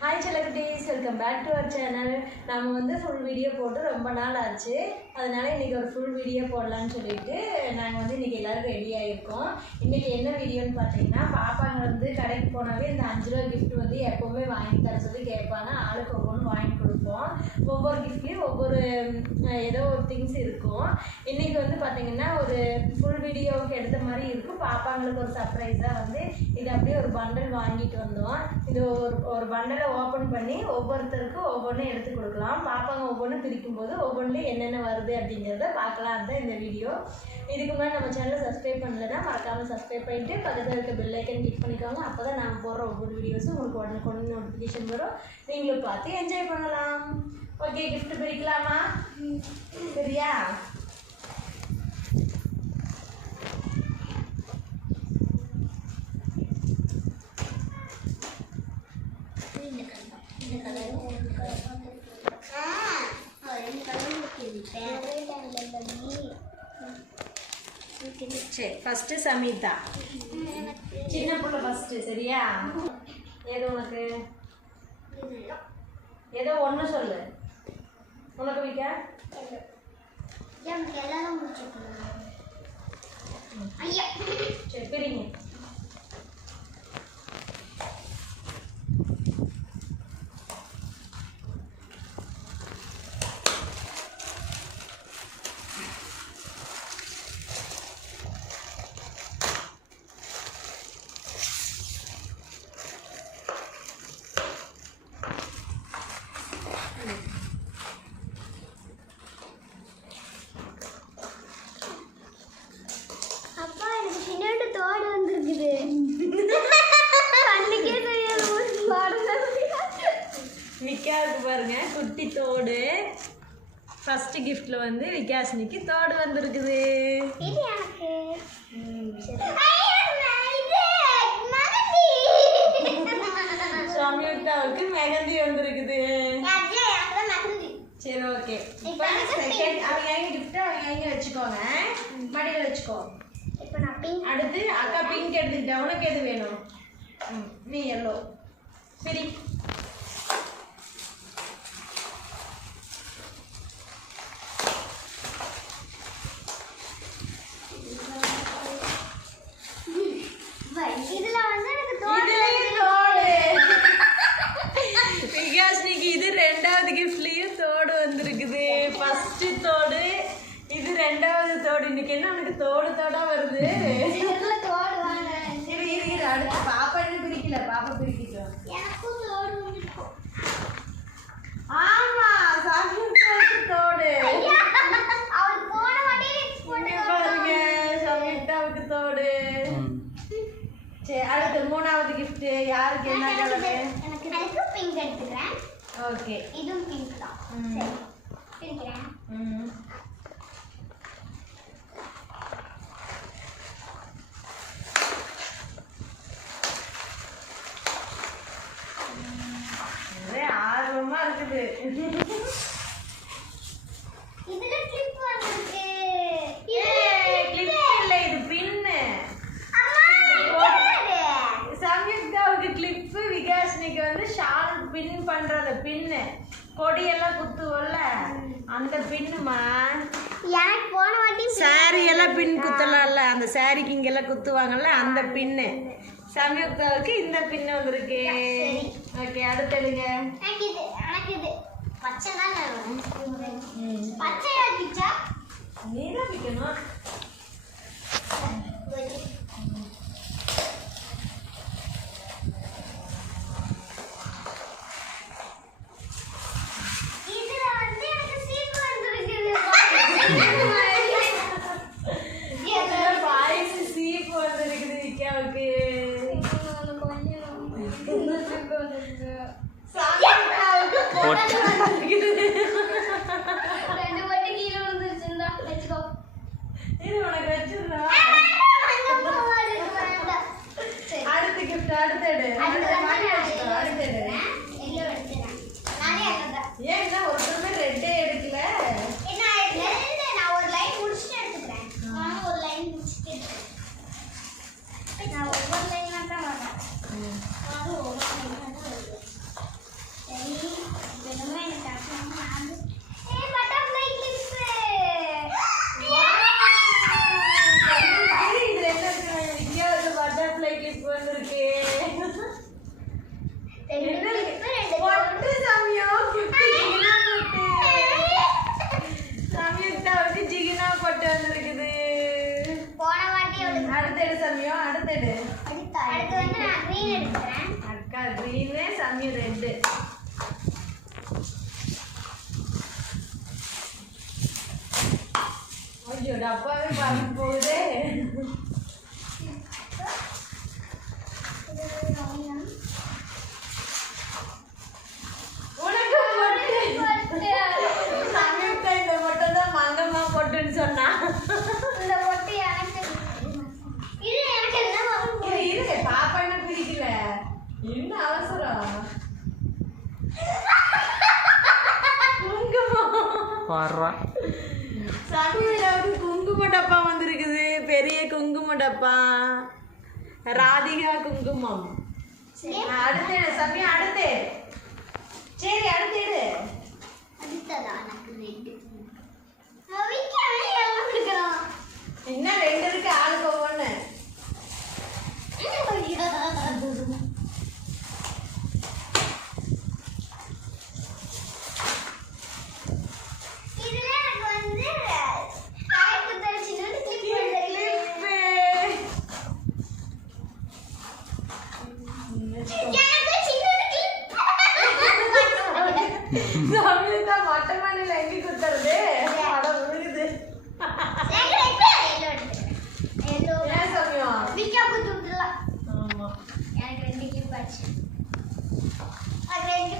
Hi செல்லகுட்டீஸ், welcome back to our channel. நம்ம வந்து ஃபுல் வீடியோ போட்டு ரொம்ப நாள் ஆச்சு. அதனால இன்றைக்கி ஒரு ஃபுல் வீடியோ போடலான்னு சொல்லிட்டு நாங்கள் வந்து இன்றைக்கி எல்லோரும் ரெடி ஆகிருக்கோம். இன்றைக்கி என்ன வீடியோன்னு பார்த்தீங்கன்னா, பாப்பாங்க வந்து கடைக்கு போனாவே இந்த 5 ரூபா கிஃப்ட் வந்து எப்போவுமே வாங்கி தர சொல்லி கேட்பாங்க. ஆளுக்கு ஒவ்வொன்று வாங்கி கொடுப்போம். ஒவ்வொரு கிஃப்ட்லேயும் ஒவ்வொரு ஏதோ ஒரு திங்ஸ் இருக்கும். இன்றைக்கி வந்து பார்த்திங்கன்னா ஒரு ஃபுல் வீடியோவுக்கு எடுத்த மாதிரி இருக்கும். பாப்பாங்களுக்கு ஒரு சர்ப்ரைஸாக வந்து இது அப்படியே ஒரு பண்டல் வாங்கிட்டு வந்தோம். இது ஒரு பண்டலை ஓப்பன் பண்ணி ஒவ்வொருத்தருக்கும் ஒவ்வொன்றும் எடுத்து கொடுக்கலாம். பாப்பாங்க ஒவ்வொன்றும் பிரிக்கும்போது ஒவ்வொன்றுலையும் என்னென்ன வருது அப்படிங்கிறத பார்க்கலாம் தான் இந்த வீடியோ. இதுக்கு முன்னாடி நம்ம சேனலை சப்ஸ்கிரைப் பண்ணலைன்னா மறக்காமல் சப்ஸ்கிரைப் பண்ணிவிட்டு பக்கத்தில் இருக்க பெல் ஐக்கன் கிளிக் பண்ணிக்கோங்க. அப்போ தான் நாங்கள் போடுற ஒவ்வொரு வீடியோஸும் உங்களுக்கு உடனே நோட்டிஃபிகேஷன் வரும். நீங்களும் பார்த்து என்ஜாய் பண்ணலாம். ஓகே, கிஃப்ட் பிரிக்கலாமா? சரியா? சரி, ஃபஸ்ட்டு சமீதா. சின்ன பிள்ளை ஃபஸ்ட்டு. சரியா? ஏதோ உனக்கு ஏதோ ஒன்று சொல்லு. உனக்கு வைக்க சரி, பிரிங்க. விக்காவுக்கு பாருங்க, குட்டி தோடு. ஃபர்ஸ்ட் கிஃப்ட்ல வந்து விகாஷினிக்கு தோடு வந்திருக்குது. சம்யுக்தாவுக்கு மெஹந்தி வந்திருக்குது. சரி, ஓகே. இப்போ செகண்ட் அவங்க கிஃப்ட் அவங்க வச்சுக்கோங்க, மடியில் வச்சுக்கோ. அடுத்து அக்கா பிங்க் எடுத்துக்கிட்டேன். உனக்கு எது வேணும்? நீ எல்லோ. சரி, விகாஷினிக்கு இது ரெண்டாவது கிஃப்ட்லயும் தோடு வந்திருக்குது. ஃபர்ஸ்ட் தோடு, இது ரெண்டாவது தோடு. இன்னைக்கு என்ன உனக்கு தோடு தோடா வருது? இரு அடுத்து பாப்பா என்ன பிரிக்கல, பாப்பா பிரிக்கிட்டோம். ஆமா, சம்யுக்தாவுக்கு தோடு. பாருங்க, சம்யுக்தாவுக்கு தோடு. சரி, அடுத்து மூணாவது கிஃப்ட் யாருக்கு? என்ன கலரு? எனக்கு பிங்க் எடுத்துக்கிறேன். ஓகே, இதுவும் பிங்க் தான். சரி, பிரிக்கிறேன். ஒரே ஆர்வமா இருக்குது. இதுல கிளிப் வந்திருக்கு. கிளிப் இல்ல, இது பின்னு. சம்யுக்தாவுக்கு கிளிப், விகாஷினிக்கு வந்து ஷால் பின் பண்றத பின்னு. கொடியெல்லாம் குத்துவோம்ல அந்த பின்னுமா. எனக்கு போன வாட்டி சாரி எல்லாம் பின் குத்தலாம்ல, அந்த சாரிக்கு இங்கெல்லாம் குத்துவாங்கல்ல அந்த பின்னு. சம்யுக்தாவுக்கு இந்த பின்னு வந்திருக்கு. ஓகே, அடுத்து எடுங்க. எனக்கு இது பச்சை தான் வேணும். பச்சை ஆக்கிச்சா? நீ தான் வைக்கணும். அடுத்த கிஃப்ட் அடுத்து எடு. ஏன் ஒருத்தருமே ரெட்டே எடுக்கல? நான் ஒரு லைன் முடிச்சுட்டு எடுத்துக்கிறேன். ஒரு லைன் முடிச்சுட்டு நான் ஒவ்வொரு லைன் தான் வரேன். அது ஒவ்வொரு லைன் தான் வருது. கிரீனு, சமயம் ரெட்டு. ஐயோ டப்பாவே பறந்து போகுதே. உனக்கு பொட்டு சமயத்தை இந்த மட்டும் தான் மங்கம்மா பொட்டுன்னு சொன்னா. இந்த பொட்டு எனக்கு இது எனக்கு என்ன வரும்? இரு பாப்பா என்ன பிடிக்கல, என்ன அவசரம். குங்குமம் சமையலாவுக்கு குங்கும டப்பா வந்திருக்குது, பெரிய குங்கும டப்பா, ராதிகா குங்குமம். அடுத்து சமயம் அடுத்து. சரி அடுத்து எடு. அடுத்ததா எனக்கு ரெண்டு அவிக்காம எல்லாம் எடுக்கலாம். இன்னும் ரெண்டு இருக்கு, ஆளுக்கு ஒவ்வொன்று. இதுல எனக்கு வந்து காய் குத்தல் சின்ன கிளிப் பண்ணிருக்கேன். எனக்கு சின்ன கிளிப். சமயத்தா மொட்டை மாடியில் எங்கே குத்துறது? அடம் விழுகுது. ஏன் சமயம்? விக்கா குத்துலாம். ஆமா எனக்கு ரெண்டு கிளிப் ஆச்சு. அது ரெண்டு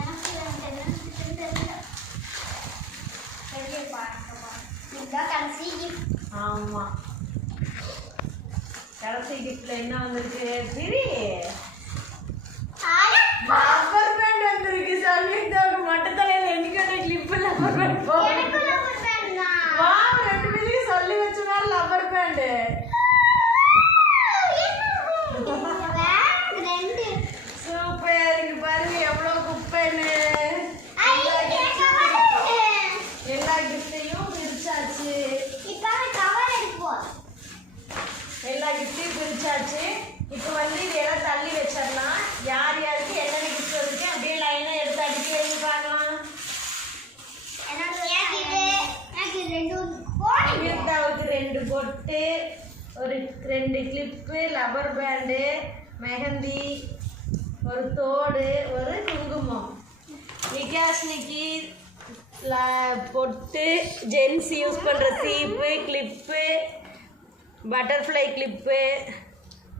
எனக்கு என்ன தெரியல. ரெண்டு பாருங்க. இதுதான் கடைசி கிஃப்ட். ஆமா கடைசி கிஃப்ட்ல என்ன வந்திருக்கு? சரி ரப்பர் பேண்ட் வந்திருக்கு. சமயத்தாவுக்கு மொட்டை தலையில என்னைக்கு கிளிப் ரப்பர் பேண்ட் போகும். எனக்கு ரப்பர் பேண்ட் தான். வா ரெண்டு பேரையும் சொல்லி வச்ச மாதிரி ரப்பர் பேண்ட். ரெண்டு சூப்பர். இங்க பாருங்க எவ்வளவு குப்பைன்னு. எல்லா கிஃப்டையும் பிரிச்சாச்சு. இப்போ கவர் எடுப்போம். எல்லா கிஃப்டையும் பிரிச்சாச்சு. இப்போ வந்து இதெல்லாம் தள்ளி வச்சிடலாம். யார் யாருக்கு என்னென்ன கிஃப்ட் இருக்கு அப்படியே லைனா எடுத்து அடிக்க வைங்க பார்க்கலாம். எனக்கு ரெண்டு போடுங்க. அமிர்தாவுக்கு ரெண்டு பொட்டு, ஒரு ரெண்டு கிளிப்பு, ரப்பர் பேண்டு, மெஹந்தி, ஒரு தோடு, ஒரு குங்குமம். விகாஷ்னிக்கு பொட்டு, ஜென்ஸ் யூஸ் பண்ணுற சீப்பு, கிளிப்பு, பட்டர்ஃப்ளை கிளிப்பு,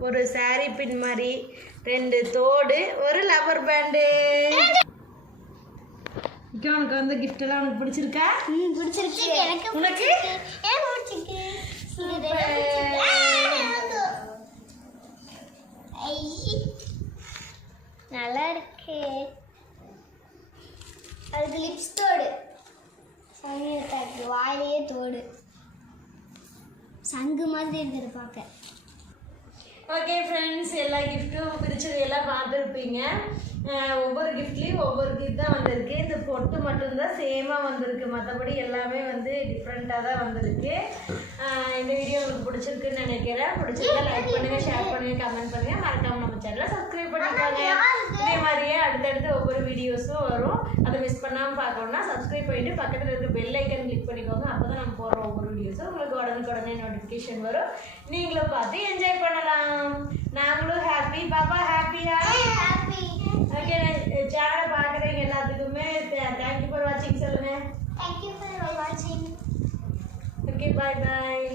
ஒரு சாரீ பின் மாதிரி, ரெண்டு தோடு, ஒரு ரப்பர் பேண்டு. உனக்கு வந்து கிஃப்ட் எல்லாம் உனக்கு பிடிச்சிருக்கா? பிடிச்சிருக்கு. எனக்கு உனக்கு? எனக்கு பிடிச்சிருக்கு. நல்லா இருக்கு. அதுக்கு லிப்ஸ் தோடு, சங்கீதாக்கு வாயிலேயே தோடு, சங்கு மாதிரி இருந்தது பார்க்க. ஓகே ஃப்ரெண்ட்ஸ், எல்லா கிஃப்ட்டும் பிரிச்சது எல்லாம் பார்த்துருப்பீங்க. ஒவ்வொரு கிஃப்ட்லேயும் ஒவ்வொரு கிஃப்ட் தான் வந்திருக்கு. இந்த பொட்டு மட்டும்தான் சேமாக வந்திருக்கு, மற்றபடி எல்லாமே வந்து டிஃப்ரெண்ட்டாக தான் வந்திருக்கு. இந்த வீடியோ உங்களுக்கு பிடிச்சிருக்குன்னு நினைக்கிறேன். பிடிச்சிருந்தா லைக் பண்ணுங்கள், ஷேர் பண்ணுங்கள், கமெண்ட் பண்ணுங்கள். மறக்காமல் நம்ம சேனலை சப்ஸ்கிரைப் பண்ணிக்கோங்க. இதே மாதிரியே அடுத்தடுத்து ஒவ்வொரு வீடியோஸும் வரும். அதை மிஸ் பண்ணாமல் பார்க்கணும்னா சப்ஸ்கிரைப் பண்ணிவிட்டு பக்கத்தில் இருக்க பெல் ஐக்கன் கிளிக் பண்ணிக்கோங்க. அப்போ தான் நம்ம போடுற ஒவ்வொரு வீடியோஸும் உங்களுக்கு உடனுக்குடனே நோட்டிஃபிகேஷன் வரும். நீங்களும் பார்த்து என்ஜாய் பண்ணலாம். நாங்களும் ஹாப்பி, பாப்பா ஹாப்பியா? ஓகே, சேனலை பார்க்குறீங்க எல்லாத்துக்குமே தேங்க்யூ ஃபார் வாட்சிங் சொல்லுங்கள். Thank you for watching. Okay, bye bye.